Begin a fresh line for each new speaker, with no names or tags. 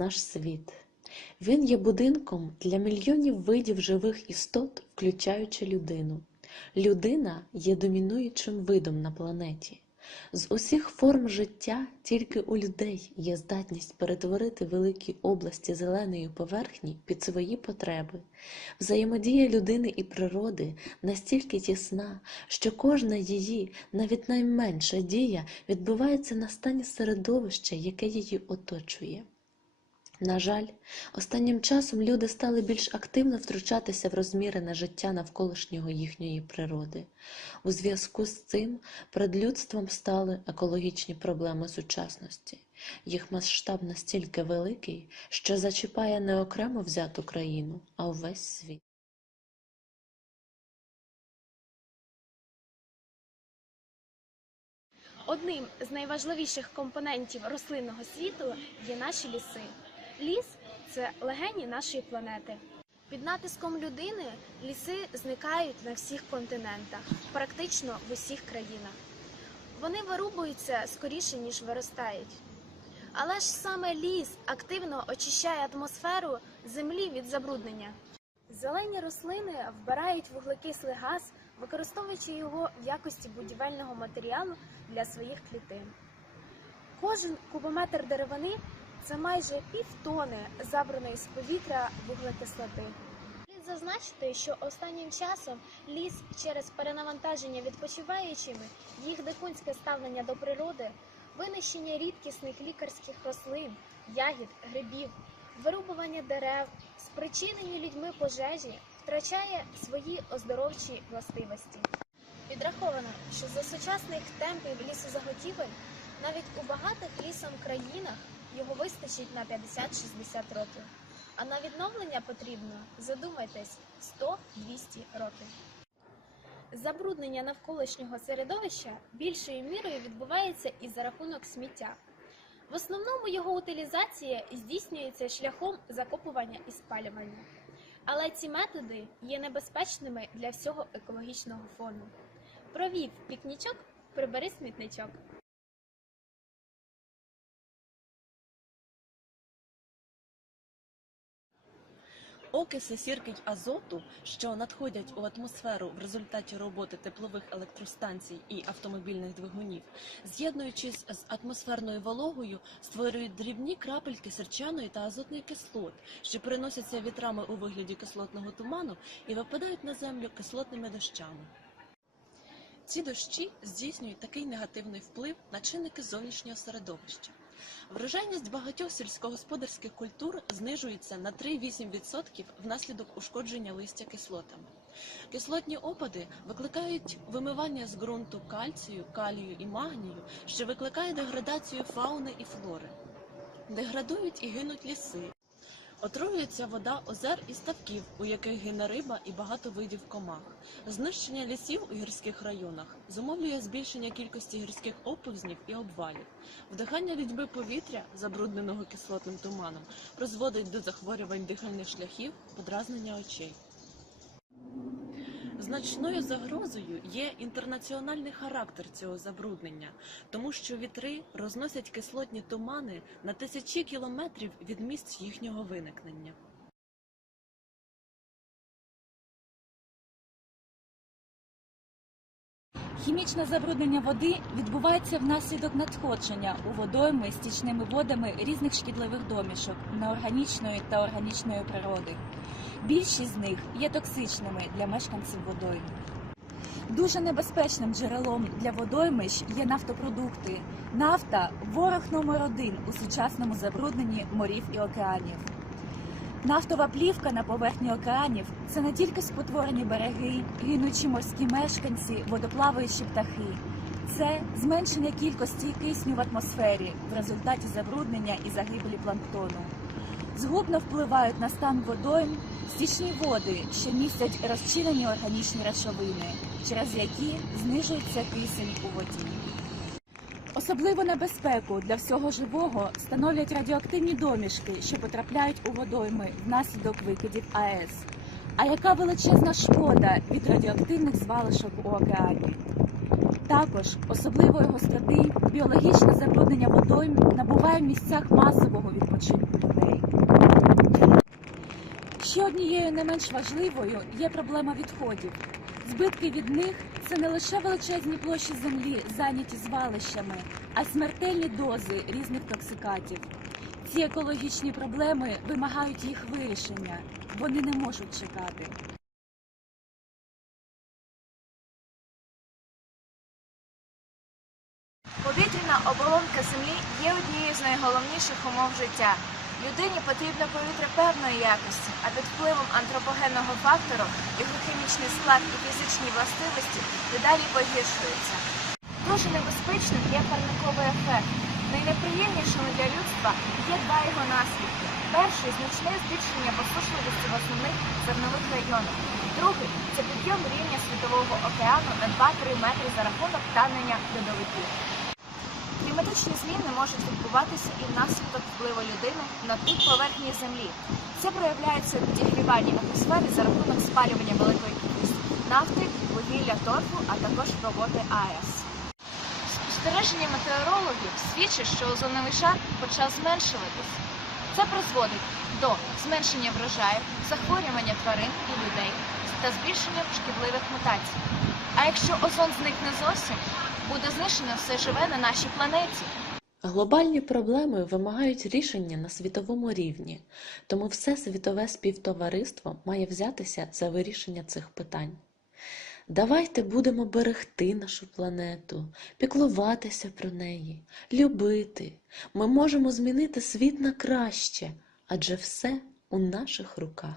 наш світ. Він є будинком для мільйонів видів живих істот, включаючи людину. Людина є домінуючим видом на планеті. З усіх форм життя тільки у людей є здатність перетворити великі області зеленої поверхні під свої потреби. Взаємодія людини і природи настільки тісна, що кожна її, навіть найменша дія, відбувається на стані середовища, яке її оточує. На жаль, останнім часом люди стали більш активно втручатися в розмірене життя навколишнього їхньої природи. У зв'язку з цим перед людством стали екологічні проблеми сучасності. Їх масштаб настільки великий, що зачіпає не окремо взяту країну, а увесь світ.
Одним з найважливіших компонентів рослинного світу є наші ліси. Ліс це легені нашої планети. Під натиском людини ліси зникають на всіх континентах, практично в усіх країнах. Вони вирубуються скоріше, ніж виростають. Але ж саме ліс активно очищає атмосферу землі від забруднення. Зелені рослини вбирають вуглекислий газ, використовуючи його в якості будівельного матеріалу для своїх клітин. Кожен кубометр деревини це майже півтони забраної з повітря вуглекислоти. Слід зазначити, що останнім часом ліс через перенавантаження відпочиваючими, їх дикунське ставлення до природи, винищення рідкісних лікарських рослин, ягід, грибів, вирубування дерев, спричинені людьми пожежі втрачає свої оздоровчі властивості. Підраховано, що за сучасних темпів лісозаготівель навіть у багатих лісом країнах його вистачить на 50-60 років. А на відновлення потрібно, задумайтесь, 100-200 років. Забруднення навколишнього середовища більшою мірою відбувається і за рахунок сміття. В основному його утилізація здійснюється шляхом закопування і спалювання. Але ці методи є небезпечними для всього екологічного фону. Провів пікнічок, прибери смітничок.
Окиси сіркить азоту, що надходять у атмосферу в результаті роботи теплових електростанцій і автомобільних двигунів, з'єднуючись з атмосферною вологою, створюють дрібні крапельки серчаної та азотної кислот, що переносяться вітрами у вигляді кислотного туману і випадають на землю кислотними дощами. Ці дощі здійснюють такий негативний вплив на чинники зовнішнього середовища. Врожайність багатьох сільськогосподарських культур знижується на 3-8% внаслідок ушкодження листя кислотами. Кислотні опади викликають вимивання з ґрунту кальцію, калію і магнію, що викликає деградацію фауни і флори. Деградують і гинуть ліси. Отруюється вода озер і ставків, у яких гине риба і багато видів комах. Знищення лісів у гірських районах зумовлює збільшення кількості гірських опузнів і обвалів. Вдихання людьми повітря, забрудненого кислотним туманом, призводить до захворювань дихальних шляхів, подразнення очей. Значною загрозою є інтернаціональний характер цього забруднення, тому що вітри розносять кислотні тумани на тисячі кілометрів від місць їхнього виникнення.
Хімічне забруднення води відбувається внаслідок надходження у водойми стічними водами різних шкідливих домішок неорганічної та органічної природи. Більшість з них є токсичними для мешканців водойм. Дуже небезпечним джерелом для водоймищ є нафтопродукти. Нафта ворог номер один у сучасному забрудненні морів і океанів. Нафтова плівка на поверхні океанів це не тільки спотворені береги, гинучі морські мешканці, водоплаваючі птахи. Це зменшення кількості кисню в атмосфері в результаті забруднення і загибелі планктону. Згубно впливають на стан водойм стічні води, що містять розчинені органічні речовини, через які знижується кисень у воді. Особливу небезпеку для всього живого становлять радіоактивні домішки, що потрапляють у водойми внаслідок викидів АЕС. А яка величезна шкода від радіоактивних звалишок у океані? Також особливої гостроти біологічне забруднення водойм набуває в місцях масового відпочинку людей. Ще однією не менш важливою є проблема відходів. Збитки від них це не лише величезні площі землі, зайняті звалищами, а смертельні дози різних токсикатів. Ці екологічні проблеми вимагають їх вирішення. Вони не можуть чекати.
Повітряна оболонка землі є однією з найголовніших умов життя. Людині потрібно повітря певної якості, а під впливом антропогенного фактору його хімічний склад і фізичні властивості дедалі погіршуються. Дуже небезпечним є парниковий ефект. Найнеприємнішим для людства є два його наслідки. Перший значне збільшення посушливості в основних зернових районах. Другий це підйом рівня світового океану на 2-3 метри за рахунок танення льодовиків. Кліматичні зміни можуть відбуватися і внаслідок впливу людини на тип поверхні землі. Це проявляється в підігріванні атмосфери за рахунок спалювання великої кількості нафти, вугілля, торфу, а також роботи АЕС. Спостереження метеорологів свідчить, що озоновий шар почав зменшуватись. Це призводить до зменшення врожаю, захворювання тварин і людей та збільшення шкідливих мутацій. А якщо озон зникне зовсім, буде знищено все живе на нашій планеті.
Глобальні проблеми вимагають рішення на світовому рівні, тому все світове співтовариство має взятися за вирішення цих питань. Давайте будемо берегти нашу планету, піклуватися про неї, любити. Ми можемо змінити світ на краще, адже все у наших руках.